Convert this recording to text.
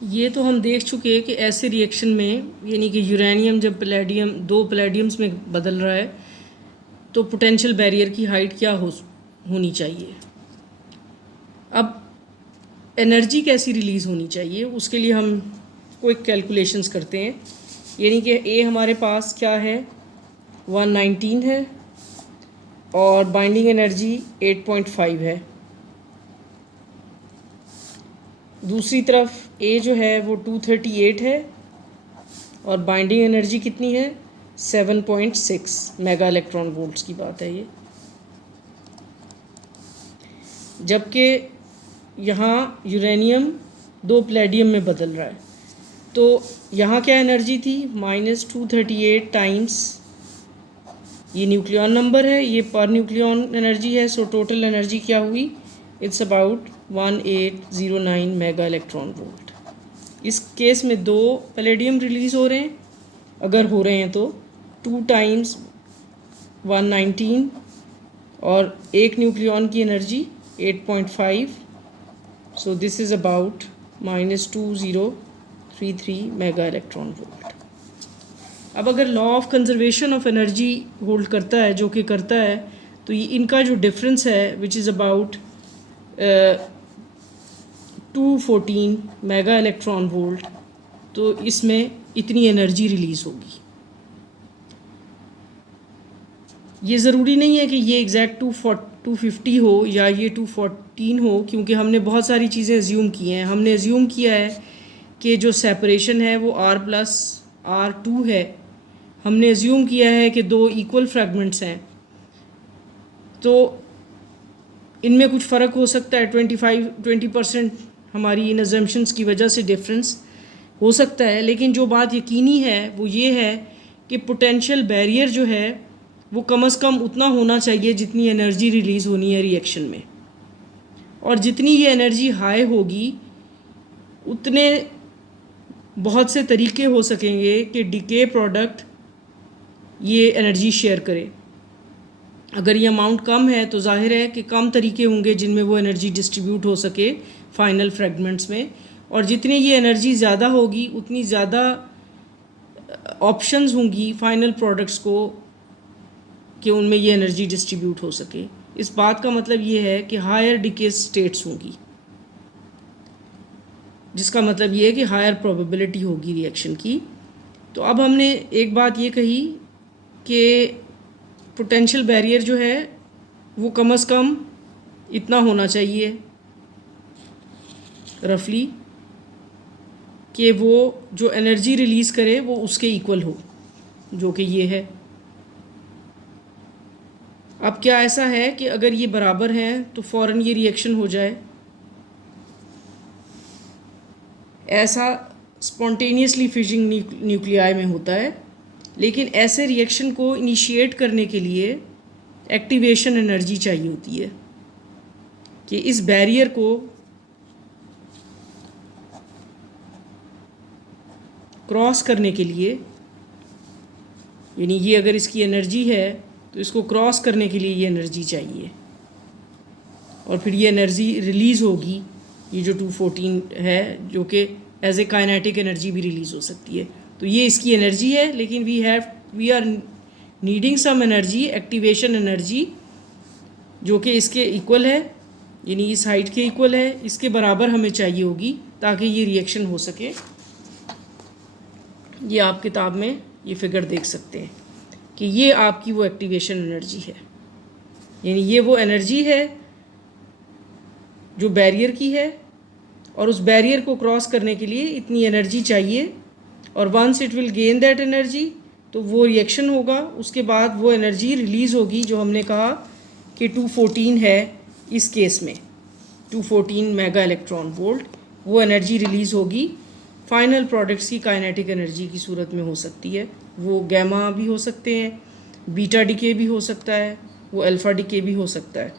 ये तो हम देख चुके हैं कि ऐसे रिएक्शन में, यानी कि यूरेनियम जब पैलेडियम दो पैलेडियम्स में बदल रहा है तो पोटेंशियल बैरियर की हाइट क्या होनी चाहिए। अब एनर्जी कैसी रिलीज़ होनी चाहिए, उसके लिए हम क्विक कैलकुलेशंस करते हैं। यानी कि ए हमारे पास क्या है, 119 है और बाइंडिंग एनर्जी 8.5 है। दूसरी तरफ ए जो है वो 238 है और बाइंडिंग एनर्जी कितनी है, 7.6 मेगा इलेक्ट्रॉन वोल्ट्स की बात है ये। जबकि यहाँ यूरेनियम दो प्लेडियम में बदल रहा है, तो यहाँ क्या एनर्जी थी, -238 टाइम्स ये न्यूक्लियॉन नंबर है, ये पर न्यूक्लियॉन एनर्जी है। सो टोटल एनर्जी क्या हुई, it's about 1809 mega electron volt. इस केस में दो पैलेडियम रिलीज़ हो रहे हैं, अगर हो रहे हैं तो 2 टाइम्स 119 और एक न्यूक्लियॉन की energy 8.5। So this is about -2033 mega electron volt. अब अगर law of conservation of energy hold करता है, जो कि करता है, तो ये इनका जो डिफरेंस है which is about 214 mega electron volt, तो इसमें इतनी एनर्जी रिलीज़ होगी। ये ज़रूरी नहीं है कि ये एग्जैक्ट 250 हो या ये 214 हो, क्योंकि हमने बहुत सारी चीज़ें एज्यूम की हैं। हमने एज्यूम किया है कि जो सेपरेशन है वो R+R2 है। हमने एज्यूम किया है कि दो इक्वल फ्रैगमेंट्स हैं, तो इनमें कुछ फ़र्क हो सकता है, 20% हमारी इन अजम्पशंस की वजह से डिफरेंस हो सकता है। लेकिन जो बात यकीनी है वो ये है कि पोटेंशियल बैरियर जो है वो कम से कम उतना होना चाहिए जितनी एनर्जी रिलीज़ होनी है रिएक्शन में, और जितनी ये एनर्जी हाई होगी उतने बहुत से तरीके हो सकेंगे कि डीके प्रोडक्ट ये एनर्जी शेयर करे। अगर ये अमाउंट कम है तो जाहिर है कि कम तरीके होंगे जिनमें वो एनर्जी डिस्ट्रीब्यूट हो सके फाइनल फ्रेगमेंट्स में, और जितनी ये एनर्जी ज़्यादा होगी उतनी ज़्यादा ऑप्शंस होंगी फाइनल प्रोडक्ट्स को कि उनमें ये एनर्जी डिस्ट्रीब्यूट हो सके। इस बात का मतलब ये है कि हायर डीके स्टेट्स होंगी, जिसका मतलब ये है कि हायर प्रोबेबिलिटी होगी रिएक्शन की। तो अब हमने एक बात ये कही कि पोटेंशियल बैरियर जो है वो कम से कम इतना होना चाहिए रफली कि वो जो एनर्जी रिलीज़ करे वो उसके इक्वल हो, जो कि ये है। अब क्या ऐसा है कि अगर ये बराबर हैं तो फ़ौरन ये रिएक्शन हो जाए, ऐसा स्पॉन्टेनियसली फिजिंग न्यूक्लियाई में होता है। लेकिन ऐसे रिएक्शन को इनिशिएट करने के लिए एक्टिवेशन एनर्जी चाहिए होती है कि इस बैरियर को क्रॉस करने के लिए, यानी ये अगर इसकी एनर्जी है तो इसको क्रॉस करने के लिए ये एनर्जी चाहिए, और फिर ये एनर्जी रिलीज़ होगी। ये जो 214 है जो कि एज ए काइनेटिक एनर्जी भी रिलीज़ हो सकती है, तो ये इसकी एनर्जी है। लेकिन we are needing some energy, activation energy, जो कि इसके इक्वल है, यानी इस हाइट के इक्वल है, इसके बराबर हमें चाहिए होगी ताकि ये रिएक्शन हो सके। ये आप किताब में ये फिगर देख सकते हैं कि ये आपकी वो एक्टिवेशन एनर्जी है, यानी ये वो एनर्जी है जो बैरियर की है, और उस बैरियर को क्रॉस करने के लिए इतनी एनर्जी चाहिए। और once it will gain that energy तो वो रिएक्शन होगा, उसके बाद वो एनर्जी रिलीज़ होगी जो हमने कहा कि 214 है। इस केस में 214 मेगा इलेक्ट्रॉन वोल्ट वो एनर्जी रिलीज़ होगी। फाइनल प्रोडक्ट्स की काइनेटिक एनर्जी की सूरत में हो सकती है, वो गैमा भी हो सकते हैं, बीटा डीके भी हो सकता है, वो अल्फ़ा डीके भी हो सकता है।